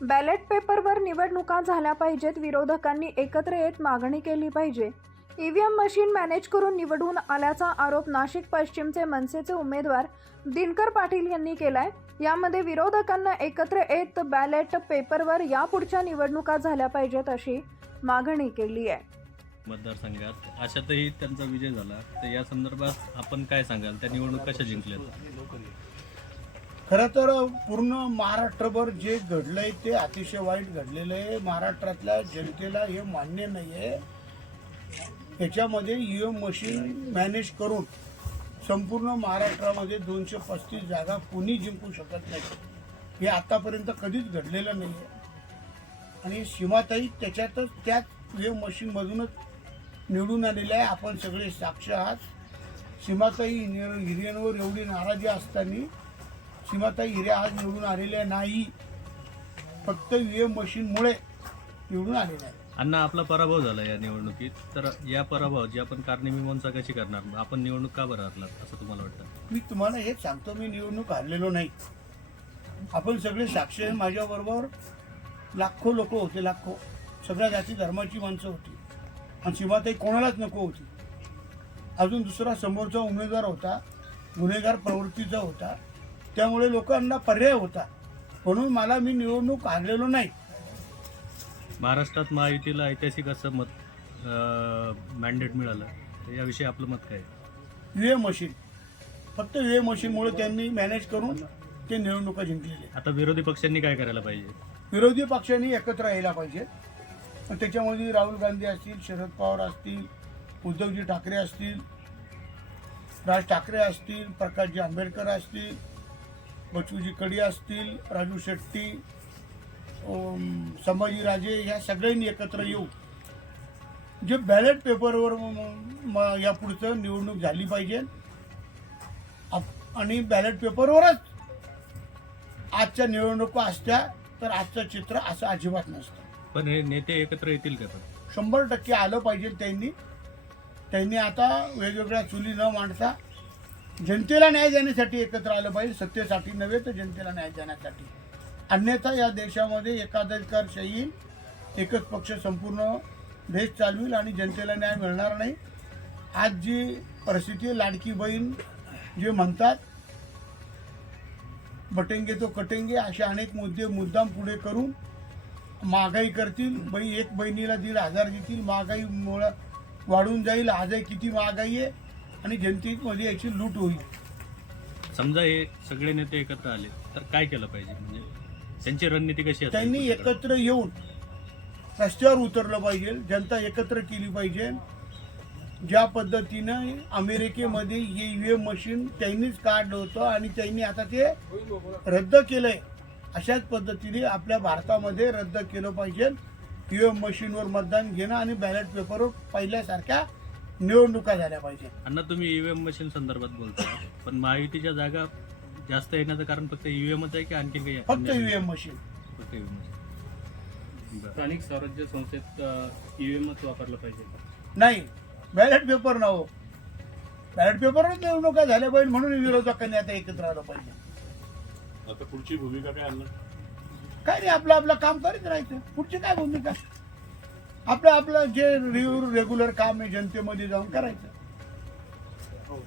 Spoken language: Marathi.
बॅलेट पेपरवर निवडणुका झाल्या पाहिजेत विरोधकांनी एकत्र येत मागणी केली पाहिजे. ईव्हीएम मशीन मॅनेज करून निवडून आल्याचा आरोप नाशिक पश्चिमचे मनसेचे उमेदवार दिनकर पाटील यांनी केलाय. यामध्ये विरोधकांना एकत्र येत बॅलेट पेपरवर यापुढच्या निवडणुका झाल्या पाहिजेत अशी मागणी केली आहे. मतदारसंघात अशातही त्यांचा विजय झाला. तर या संदर्भात आपण काय सांगाल? त्या निवडणूक कशा जिंकल्या खरं तर पूर्ण महाराष्ट्रभर जे घडलंय ते अतिशय वाईट घडलेलं आहे. महाराष्ट्रातल्या जनतेला हे मान्य नाही आहे त्याच्यामध्ये यू एम मशीन मॅनेज करून संपूर्ण महाराष्ट्रामध्ये दोनशे पस्तीस जागा कोणी जिंकू शकत नाही हे आतापर्यंत कधीच घडलेलं नाही आहे आणि सीमाताई त्याच्यातच त्याच एम मशीनमधूनच निवडून आलेलं आहे. आपण सगळे साक्ष आहात. सीमाताई हिरियनवर एवढी नाराजी असताना सीमाताई हिरे आज निवडून आलेल्या नाही. फक्त ईव्हीएम मशीनमुळे निवडून आलेल्या आहे अण्णा आपला पराभव झाला या निवडणुकीत. तर या पराभवाची आपण कारणी कशी करणार आपण निवडणूक का बरं हरलात असं तुम्हाला वाटतं? मी तुम्हाला हेच सांगतो मी निवडणूक हरलेलो नाही. आपण सगळे साक्षी माझ्याबरोबर लाखो लोक होते लाखो. सगळ्या जाती धर्माची माणसं होती. आणि सीमाताई कोणालाच नको होती. अजून दुसरा समोरचा उमेदवार होता गुन्हेगार प्रवृत्तीचा होता. त्यामुळे लोकांना पर्याय होता. म्हणून मला मी निवडणूक हारलेलो नाही. महाराष्ट्रात महायुतीला ऐतिहासिक असं मत मॅन्डेट मिळालं. याविषयी आपलं मत काय? आहे? EVM machine. फक्त ईव्हीएम मशीनमुळे त्यांनी मॅनेज करून ते निवडणुका जिंकलेले. आता विरोधी पक्षांनी काय करायला पाहिजे? विरोधी पक्षांनी एकत्र यायला पाहिजे. आणि त्याच्यामध्ये राहुल गांधी असतील शरद पवार असतील उद्धवजी ठाकरे असतील राज ठाकरे असतील प्रकाशजी आंबेडकर असतील बचूजी कडी असतील राजू शेट्टी संभाजीराजे ह्या सगळ्यांनी एकत्र येऊ. जे बॅलेट पेपरवर म- यापुढचं निवडणूक झाली पाहिजे. आणि बॅलेट पेपरवरच आजच्या निवडणुका असत्या तर आजचं चित्र असं अजिबात नसतं. पण हे नेते एकत्र येतील का पण? शंभर टक्के आलं पाहिजे त्यांनी. त्यांनी आता वेगवेगळ्या चुली न मांडता जनतेला न्याय देण्यासाठी एकत्र आलं पाहिजे सत्तेसाठी नव्हे तर जनतेला न्याय देण्यासाठी. अन्यथा या देशामध्ये एकाधिकारशाही एकच पक्ष संपूर्ण देश चालविल आणि जनतेला न्याय मिळणार नाही. आज जी परिस्थिती लाडकी बहीण जे म्हणतात बटेंगे तो कटेंगे असे अनेक मुद्दे मुद्दाम पुढे करून महागाई करतील. बाई एक बहिणीला दीड हजार देतील. महागाईमुळं वाढून जाईल. आजही किती महागाई आहे? आणि जनतेमध्ये याची लूट होईल. समजा हे सगळे नेते एकत्र आले तर काय केलं पाहिजे? म्हणजे त्यांची रणनीती कशी असेल त्यांनी एकत्र येऊन रस्त्यावर उतरलं पाहिजे जनता एकत्र केली पाहिजे. ज्या पद्धतीनं अमेरिकेमध्ये हे ईव्हीएम मशीन त्यांनीच काढलं होतं आणि त्यांनी आता ते रद्द केलंय. अशाच पद्धतीने आपल्या भारतामध्ये रद्द केलं पाहिजे. ईव्हीएम मशीनवर मतदान घेणं आणि बॅलेट पेपरवर पहिल्यासारख्या निवडणुका झाल्या पाहिजे. अण्णा तुम्ही ईव्हीएम मशीन संदर्भात बोलता पण महायुतीच्या जागा जास्त येण्याचं कारण फक्त ईव्हीएमच आहे की आणखी काही फक्त अन्य- ईव्हीएम मशीन फक्त EVM मशीन बरं. स्थानिक स्वराज्य संस्थेत ईव्हीएमच वापरलं पाहिजे. नाही बॅलेट पेपर ना हो. बॅलेट पेपरच निवडणुका झाल्या पाहिजे म्हणून विरोधकांनी आता एकत्र आलं पाहिजे. आता पुढची भूमिका काय आणणार काय नाही आपलं आपलं काम करीत राहायचं. पुढची काय भूमिका? आपलं आपलं जे रेग्युलर काम आहे जनतेमध्ये जाऊन करायचं. हो,